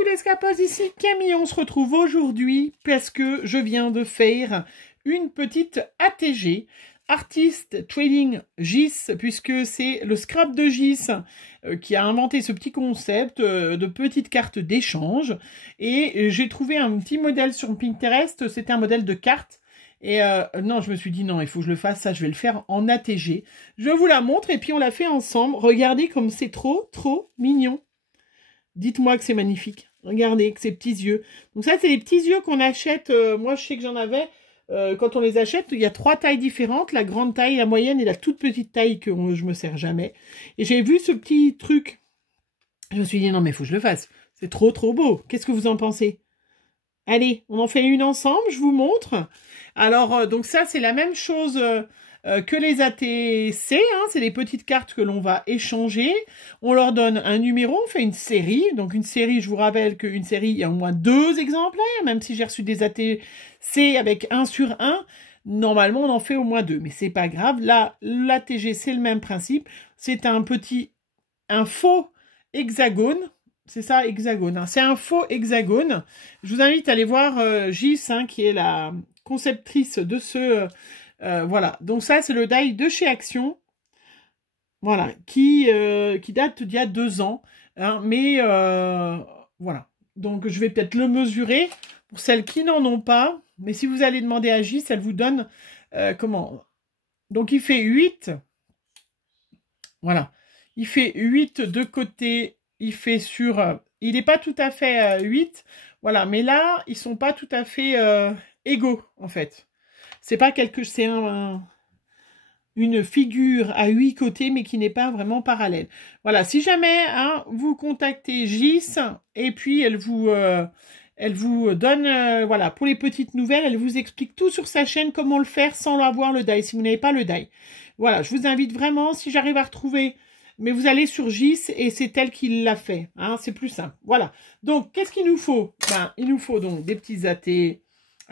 coucou les scapos, ici Camille, on se retrouve aujourd'hui parce que je viens de faire une petite ATG, Artist Trading GIS, puisque c'est le scrap de GIS qui a inventé ce petit concept de petites cartes d'échange. Et j'ai trouvé un petit modèle sur Pinterest, c'était un modèle de carte. Et non, je me suis dit non, il faut que je le fasse, ça je vais le faire en ATG. Je vous la montre et puis on l'a fait ensemble. Regardez comme c'est trop mignon. Dites-moi que c'est magnifique. Regardez, avec ces petits yeux. Donc ça, c'est les petits yeux qu'on achète. Moi, je sais que j'en avais. Quand on les achète, il y a 3 tailles différentes. La grande taille, la moyenne et la toute petite taille que je me sers jamais. Et j'ai vu ce petit truc. Je me suis dit, non, mais il faut que je le fasse. C'est trop beau. Qu'est-ce que vous en pensez? Allez, on en fait une ensemble. Je vous montre. Alors, donc ça, c'est la même chose... que les ATC, hein, c'est les petites cartes que l'on va échanger. On leur donne un numéro, on fait une série. Donc une série, je vous rappelle qu'une série, il y a au moins 2 exemplaires, même si j'ai reçu des ATC avec 1 sur 1. Normalement, on en fait au moins 2, mais c'est pas grave. Là, l'ATG, c'est le même principe. C'est un faux hexagone. C'est ça, hexagone. Hein. C'est un faux hexagone. Je vous invite à aller voir Gis, hein, qui est la conceptrice de ce... voilà, donc ça c'est le die de chez Action, voilà, qui date d'il y a 2 ans, hein, mais voilà, donc je vais peut-être le mesurer pour celles qui n'en ont pas, mais si vous allez demander à Gis, elle vous donne, comment, donc il fait 8, voilà, il fait 8 de côté, il fait sur, il n'est pas tout à fait 8, voilà, mais là, ils sont pas tout à fait égaux, en fait. C'est pas c'est une figure à 8 côtés, mais qui n'est pas vraiment parallèle. Voilà, si jamais hein, vous contactez Gis, et puis elle vous donne, voilà, pour les petites nouvelles, elle vous explique tout sur sa chaîne, comment le faire sans avoir le die, si vous n'avez pas le die. Voilà, je vous invite vraiment, si j'arrive à retrouver, mais vous allez sur Gis, et c'est elle qui l'a fait, hein, c'est plus simple. Voilà, donc, qu'est-ce qu'il nous faut? Ben, il nous faut donc des petits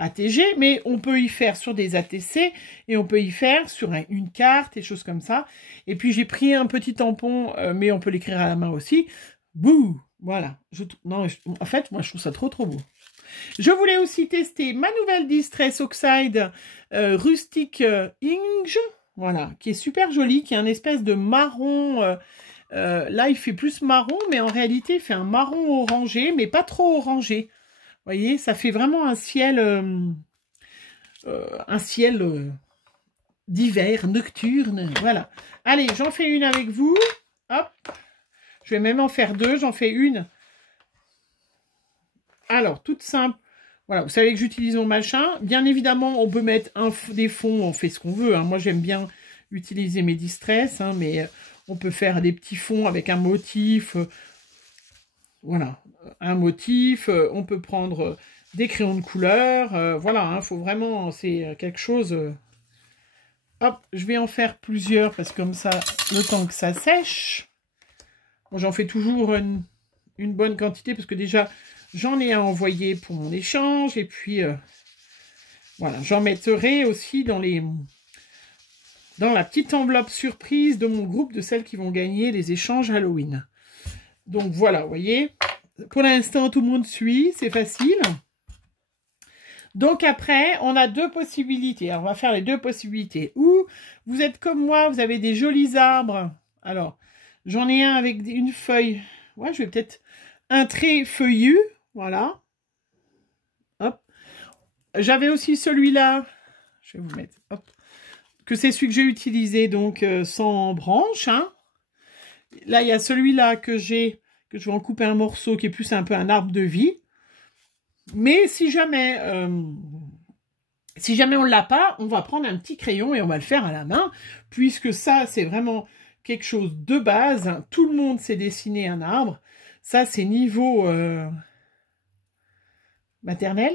ATG, mais on peut y faire sur des ATC et on peut y faire sur une carte et choses comme ça. Et puis j'ai pris un petit tampon, mais on peut l'écrire à la main aussi. Bouh, voilà. En fait, moi je trouve ça trop beau. Je voulais aussi tester ma nouvelle Distress Oxide Rustic Inge, voilà, qui est super jolie, qui est un espèce de marron. Là, il fait plus marron, mais en réalité, il fait un marron orangé, mais pas trop orangé. Vous voyez, ça fait vraiment un ciel d'hiver, nocturne. Voilà. Allez, j'en fais une avec vous. Hop. Je vais même en faire 2. J'en fais une. Alors, toute simple. Voilà, vous savez que j'utilise mon machin. Bien évidemment, on peut mettre des fonds. On fait ce qu'on veut. Hein. Moi, j'aime bien utiliser mes distress. Hein, mais on peut faire des petits fonds avec un motif... voilà, un motif, on peut prendre des crayons de couleur, voilà, hein, faut vraiment, c'est quelque chose... hop, je vais en faire plusieurs, parce que comme ça, le temps que ça sèche, bon, j'en fais toujours une bonne quantité, parce que déjà, j'en ai à envoyer pour mon échange, et puis, voilà, j'en mettrai aussi dans la petite enveloppe surprise de mon groupe de celles qui vont gagner les échanges Halloween. Donc voilà, vous voyez, pour l'instant, tout le monde suit, c'est facile. Donc après, on a 2 possibilités. Alors, on va faire les 2 possibilités. Ou vous êtes comme moi, vous avez des jolis arbres. Alors, j'en ai un avec une feuille. Ouais, je vais peut-être un trait feuillu. Voilà. Hop. J'avais aussi celui-là. Je vais vous mettre. Hop. Que c'est celui que j'ai utilisé, donc sans branche, hein. Là, il y a celui-là que je vais en couper un morceau qui est plus un peu un arbre de vie. Mais si jamais on ne l'a pas, on va prendre un petit crayon et on va le faire à la main, puisque ça, c'est vraiment quelque chose de base. Tout le monde sait dessiner un arbre. Ça, c'est niveau maternel.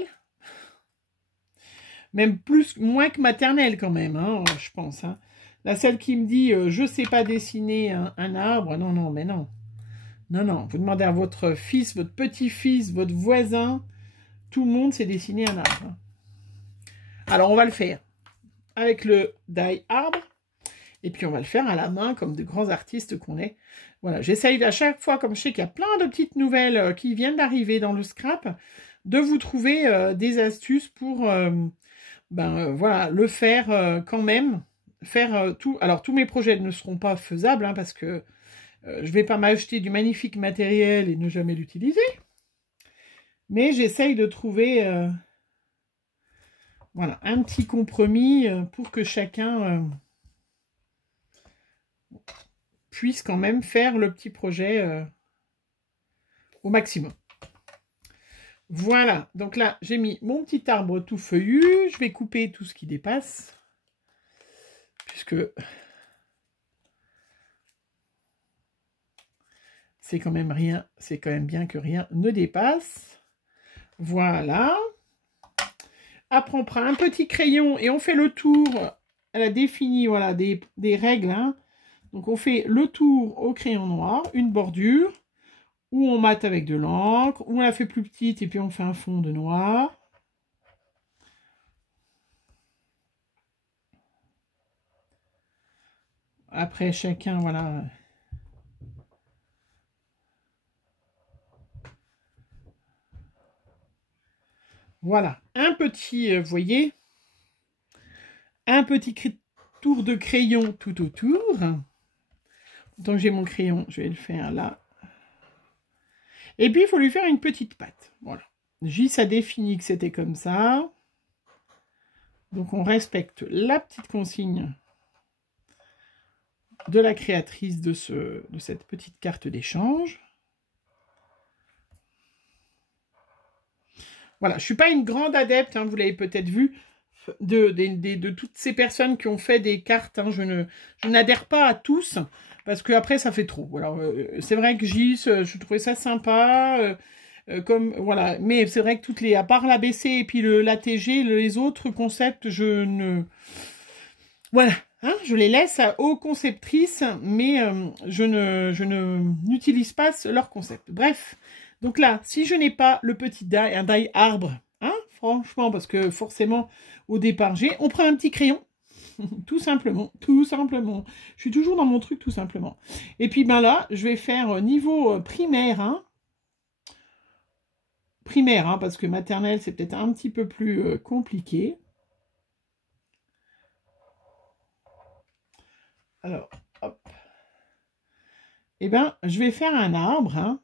Même moins que maternel quand même, hein, je pense, hein. La celle qui me dit je ne sais pas dessiner un arbre, non, mais non. Non, vous demandez à votre fils, votre petit-fils, votre voisin, tout le monde sait dessiner un arbre. Alors, on va le faire avec le die arbre, et puis on va le faire à la main, comme de grands artistes qu'on est. Voilà, j'essaye à chaque fois, comme je sais qu'il y a plein de petites nouvelles qui viennent d'arriver dans le scrap, de vous trouver des astuces pour voilà, le faire quand même. Faire tout. Alors, tous mes projets ne seront pas faisables, hein, parce que je ne vais pas m'acheter du magnifique matériel et ne jamais l'utiliser. Mais j'essaye de trouver voilà, un petit compromis pour que chacun puisse quand même faire le petit projet au maximum. Voilà, donc là, j'ai mis mon petit arbre tout feuillu. Je vais couper tout ce qui dépasse, puisque c'est quand même rien, c'est quand même bien que rien ne dépasse. Voilà. Après, on prend un petit crayon et on fait le tour. Elle a défini, voilà, des règles, hein. Donc, on fait le tour au crayon noir, une bordure, ou on mate avec de l'encre, ou on la fait plus petite et puis on fait un fond de noir. Après, chacun, voilà. Voilà, un petit, vous voyez, un petit tour de crayon tout autour. Donc j'ai mon crayon, je vais le faire là. Et puis, il faut lui faire une petite patte. Voilà. Gis a défini que c'était comme ça. Donc, on respecte la petite consigne de la créatrice de cette petite carte d'échange. Voilà, je ne suis pas une grande adepte, hein, vous l'avez peut-être vu, de toutes ces personnes qui ont fait des cartes. Hein, je n'adhère pas à tous, parce que après ça fait trop. Alors, c'est vrai que Gis, je trouvais ça sympa, comme voilà, mais c'est vrai que toutes les, à part l'ABC et puis l'ATG, les autres concepts, je ne... Voilà, hein, je les laisse aux conceptrices, mais je n'utilise pas leur concept. Bref, donc là, si je n'ai pas le petit die, un die arbre, hein, franchement, parce que forcément, au départ, on prend un petit crayon, tout simplement, tout simplement. Je suis toujours dans mon truc, tout simplement. Et puis, ben là, je vais faire niveau primaire, hein, parce que maternelle, c'est peut-être un petit peu plus compliqué. Alors, hop. Eh bien, je vais faire un arbre, hein.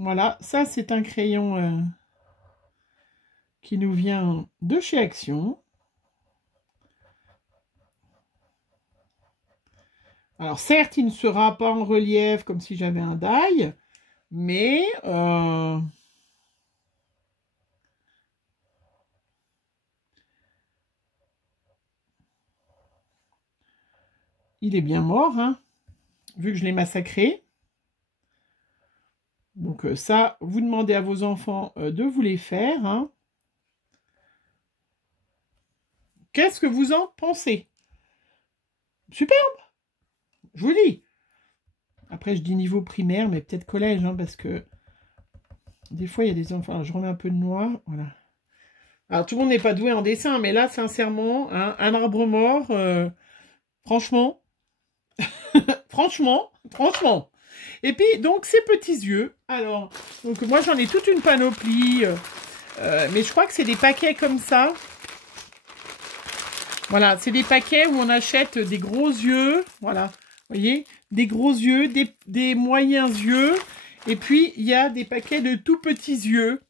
Voilà, ça c'est un crayon qui nous vient de chez Action. Alors certes, il ne sera pas en relief comme si j'avais un die, mais il est bien mort, hein, vu que je l'ai massacré. Donc ça, vous demandez à vos enfants de vous les faire, hein. Qu'est-ce que vous en pensez? Superbe, je vous dis. Après, je dis niveau primaire, mais peut-être collège, hein, parce que des fois, il y a des enfants... Alors, je remets un peu de noir, voilà. Alors, tout le monde n'est pas doué en dessin, mais là, sincèrement, hein, un arbre mort, franchement, franchement. Et puis, donc, ces petits yeux. Alors, donc, moi, j'en ai toute une panoplie, mais je crois que c'est des paquets comme ça. Voilà, c'est des paquets où on achète des gros yeux, voilà, vous voyez, des gros yeux, des moyens yeux, et puis il y a des paquets de tout petits yeux,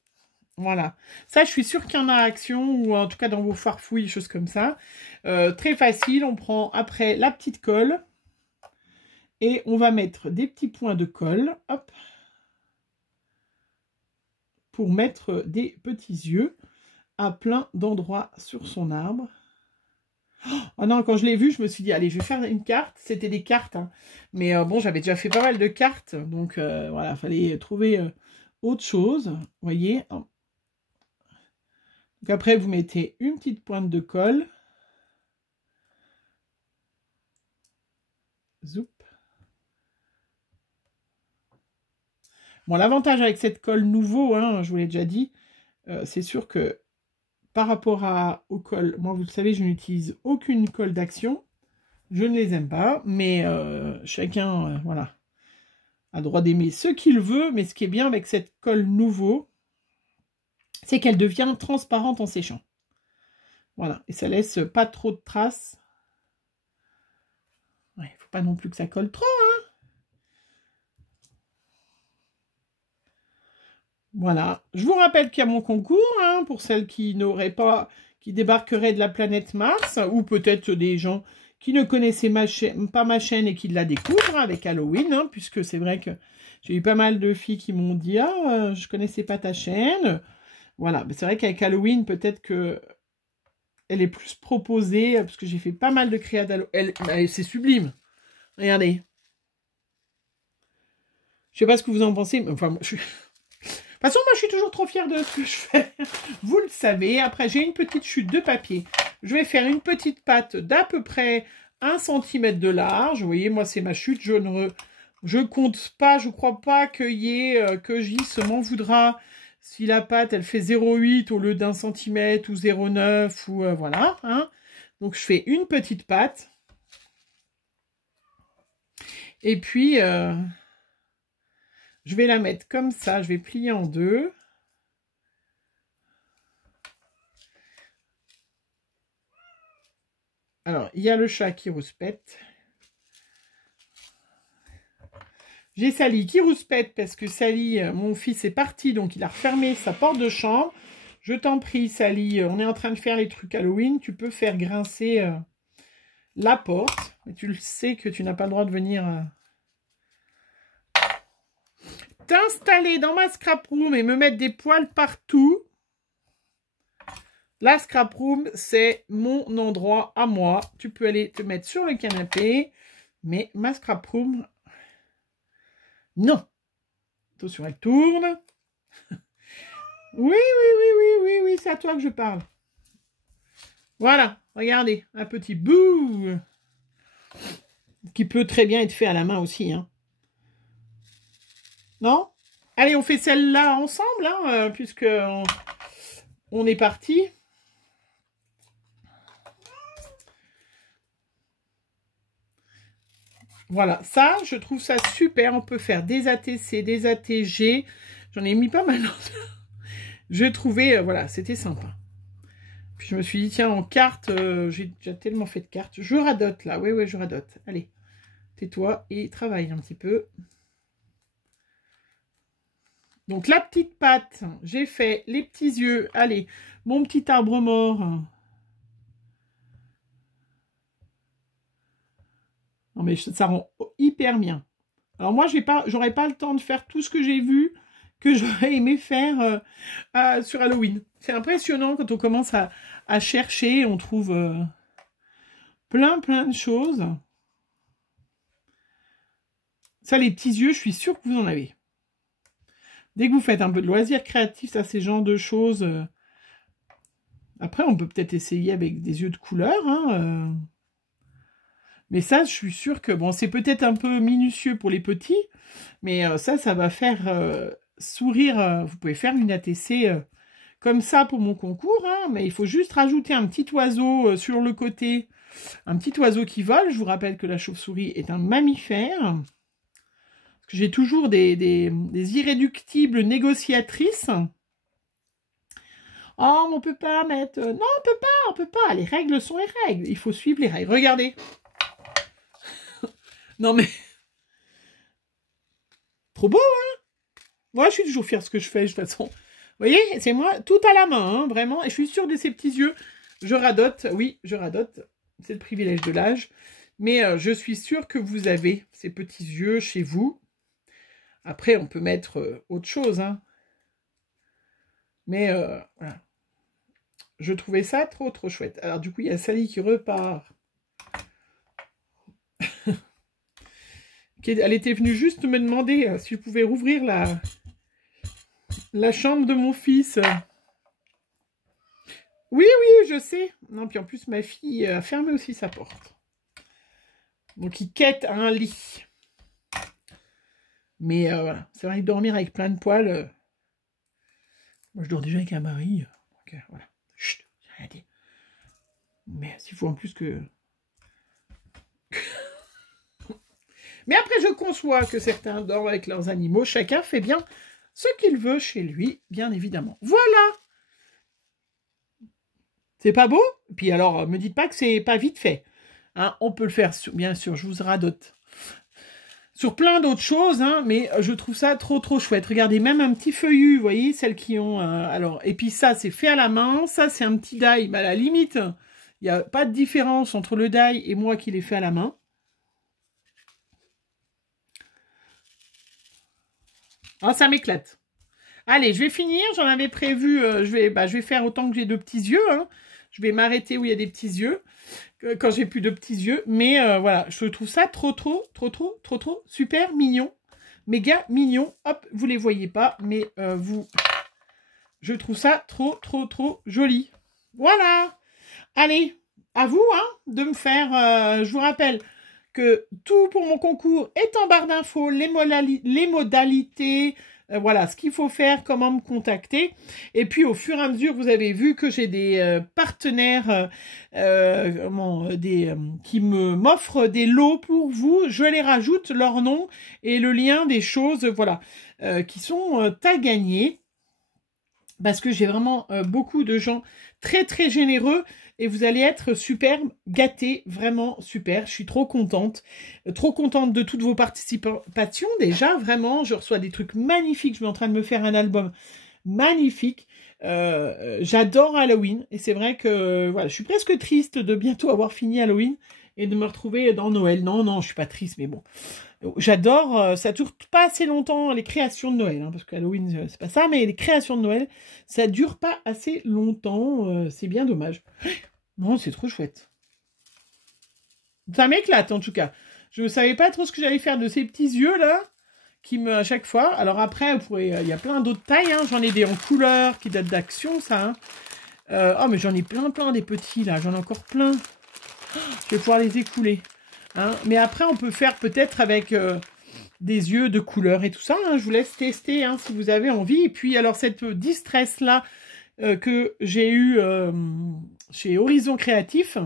voilà. Ça, je suis sûre qu'il y en a à Action, ou en tout cas dans vos farfouilles, choses comme ça. Très facile, on prend après la petite colle, et on va mettre des petits points de colle, hop, pour mettre des petits yeux à plein d'endroits sur son arbre. Oh non, quand je l'ai vu, je me suis dit, allez, je vais faire une carte. C'était des cartes, hein. Mais bon, j'avais déjà fait pas mal de cartes. Donc, voilà, il fallait trouver autre chose. Vous voyez. Donc, après, vous mettez une petite pointe de colle. Zoup. Bon, l'avantage avec cette colle nouveau, hein, je vous l'ai déjà dit, c'est sûr que par rapport au col, moi, vous le savez, je n'utilise aucune colle d'action. Je ne les aime pas, mais chacun, voilà, a droit d'aimer ce qu'il veut. Mais ce qui est bien avec cette colle nouveau, c'est qu'elle devient transparente en séchant. Voilà, et ça laisse pas trop de traces. Il ne faut pas non plus que ça colle trop, hein. Voilà, je vous rappelle qu'il y a mon concours, hein, pour celles qui n'auraient pas, qui débarqueraient de la planète Mars, ou peut-être des gens qui ne connaissaient pas ma chaîne et qui la découvrent avec Halloween, hein, puisque c'est vrai que j'ai eu pas mal de filles qui m'ont dit « Ah, je connaissais pas ta chaîne ». Voilà, c'est vrai qu'avec Halloween, peut-être que elle est plus proposée, parce que j'ai fait pas mal de créas d'Halloween. C'est sublime. Regardez. Je sais pas ce que vous en pensez, mais enfin, je suis... De toute façon, moi, je suis toujours trop fière de ce que je fais. Vous le savez. Après, j'ai une petite chute de papier. Je vais faire une petite pâte d'à peu près 1 cm de large. Vous voyez, moi, c'est ma chute. Je compte pas, je crois pas qu'il y ait, que Gis m'en voudra si la pâte, elle fait 0,8 au lieu d'1 cm ou 0,9 ou voilà. Hein. Donc, je fais une petite pâte. Et puis... je vais la mettre comme ça, je vais plier en deux. Alors, il y a le chat qui rouspète. J'ai Sally qui rouspète parce que Sally, mon fils est parti, donc il a refermé sa porte de chambre. Je t'en prie, Sally, on est en train de faire les trucs Halloween. Tu peux faire grincer la porte. Mais tu le sais que tu n'as pas le droit de venir... t'installer dans ma scrap room et me mettre des poils partout. La scrap room, c'est mon endroit à moi. Tu peux aller te mettre sur le canapé, mais ma scrap room, non. Attention, elle tourne. Oui, c'est à toi que je parle. Voilà, regardez, un petit bout qui peut très bien être fait à la main aussi. Hein. Non? Allez, on fait celle-là ensemble, hein, puisque on est parti. Voilà, ça, je trouve ça super. On peut faire des ATC, des ATG. J'en ai mis pas mal. Je trouvais, voilà, c'était sympa. Puis je me suis dit, tiens, en carte, j'ai déjà tellement fait de cartes. Je radote, là. Oui, je radote. Allez, tais-toi et travaille un petit peu. Donc, la petite patte, j'ai fait les petits yeux. Allez, mon petit arbre mort. Non, mais ça rend hyper bien. Alors, moi, j'aurais pas le temps de faire tout ce que j'ai vu, que j'aurais aimé faire sur Halloween. C'est impressionnant quand on commence à chercher, on trouve plein de choses. Ça, les petits yeux, je suis sûre que vous en avez. Dès que vous faites un peu de loisirs créatifs, ça, c'est ce genre de choses. Après, on peut peut-être essayer avec des yeux de couleur. Hein, Mais ça, je suis sûre que, bon, c'est peut-être un peu minutieux pour les petits, mais ça va faire sourire. Vous pouvez faire une ATC comme ça pour mon concours, hein, mais il faut juste rajouter un petit oiseau sur le côté, un petit oiseau qui vole. Je vous rappelle que la chauve-souris est un mammifère. Parce que j'ai toujours des irréductibles négociatrices. Oh, mais on peut pas mettre... Non, on peut pas. Les règles sont les règles. Il faut suivre les règles. Regardez. Non, mais... Trop beau, hein? Moi, je suis toujours fière de ce que je fais, de toute façon. Vous voyez, c'est moi, tout à la main, hein, vraiment. Et je suis sûre de ces petits yeux. Je radote, oui, je radote. C'est le privilège de l'âge. Mais je suis sûre que vous avez ces petits yeux chez vous. Après, on peut mettre autre chose, hein. Mais voilà. Je trouvais ça trop chouette. Alors du coup, il y a Sally qui repart. Elle était venue juste me demander si je pouvais rouvrir la chambre de mon fils. Oui, je sais. Non, puis en plus, ma fille a fermé aussi sa porte. Donc, il quête un lit. Mais voilà, c'est vrai que dormir avec plein de poils... Moi, je dors déjà avec un mari. Donc, voilà. Chut. Mais s'il faut en plus que... Mais après, je conçois que certains dorment avec leurs animaux. Chacun fait bien ce qu'il veut chez lui, bien évidemment. Voilà! C'est pas beau? Puis alors, me dites pas que c'est pas vite fait. Hein, on peut le faire, bien sûr, je vous radote. Sur plein d'autres choses, hein, mais je trouve ça trop chouette. Regardez, même un petit feuillu, vous voyez, celles qui ont... alors, et puis ça, c'est fait à la main. Ça, c'est un petit die. Mais à la limite, il n'y a pas de différence entre le die et moi qui l'ai fait à la main. Ah, ça m'éclate. Allez, je vais finir. J'en avais prévu, je vais faire autant que j'ai de petits yeux. Hein. Je vais m'arrêter où il y a des petits yeux, quand j'ai plus de petits yeux. Mais voilà, je trouve ça trop, super mignon. Méga mignon. Hop, vous les voyez pas, mais je trouve ça trop joli. Voilà. Allez, à vous hein, de me faire... je vous rappelle que tout pour mon concours est en barre d'infos, les modalités, voilà, ce qu'il faut faire, comment me contacter. Et puis, au fur et à mesure, vous avez vu que j'ai des partenaires qui m'offrent des lots pour vous. Je les rajoute, leur nom et le lien des choses, voilà, qui sont à gagner. Parce que j'ai vraiment beaucoup de gens très généreux et vous allez être super gâtés, vraiment super. Je suis trop contente de toutes vos participations déjà, vraiment. Je reçois des trucs magnifiques, je suis en train de me faire un album magnifique. J'adore Halloween et c'est vrai que voilà, je suis presque triste de bientôt avoir fini Halloween et de me retrouver dans Noël. Non, je suis pas triste, mais bon. J'adore, ça dure pas assez longtemps les créations de Noël, hein, parce que Halloween c'est pas ça, mais les créations de Noël, ça dure pas assez longtemps, c'est bien dommage. Non, c'est trop chouette. Ça m'éclate en tout cas. Je ne savais pas trop ce que j'allais faire de ces petits yeux là, qui me à chaque fois. Alors après, il y a plein d'autres tailles, hein. J'en ai des en couleur qui datent d'Action, ça. Hein. Oh mais j'en ai plein des petits là, j'en ai encore plein. Je vais pouvoir les écouler. Hein. Mais après, on peut faire peut-être avec des yeux de couleur et tout ça. Hein. Je vous laisse tester hein, si vous avez envie. Et puis, alors, cette distress-là que j'ai eue chez Horizon Créatif,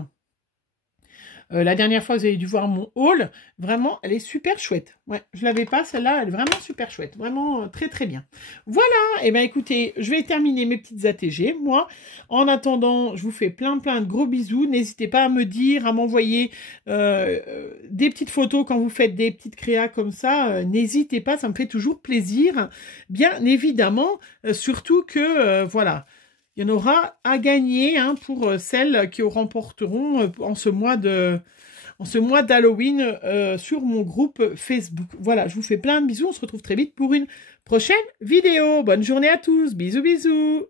la dernière fois, vous avez dû voir mon haul. Vraiment, elle est super chouette. Ouais, je l'avais pas, celle-là, elle est vraiment super chouette. Vraiment très bien. Voilà, et bien écoutez, je vais terminer mes petites ATG, moi. En attendant, je vous fais plein de gros bisous. N'hésitez pas à me dire, à m'envoyer des petites photos quand vous faites des petites créas comme ça. N'hésitez pas, ça me fait toujours plaisir. Bien évidemment, surtout que, voilà... Il y en aura à gagner hein, pour celles qui remporteront en ce mois d'Halloween sur mon groupe Facebook. Voilà, je vous fais plein de bisous. On se retrouve très vite pour une prochaine vidéo. Bonne journée à tous. Bisous.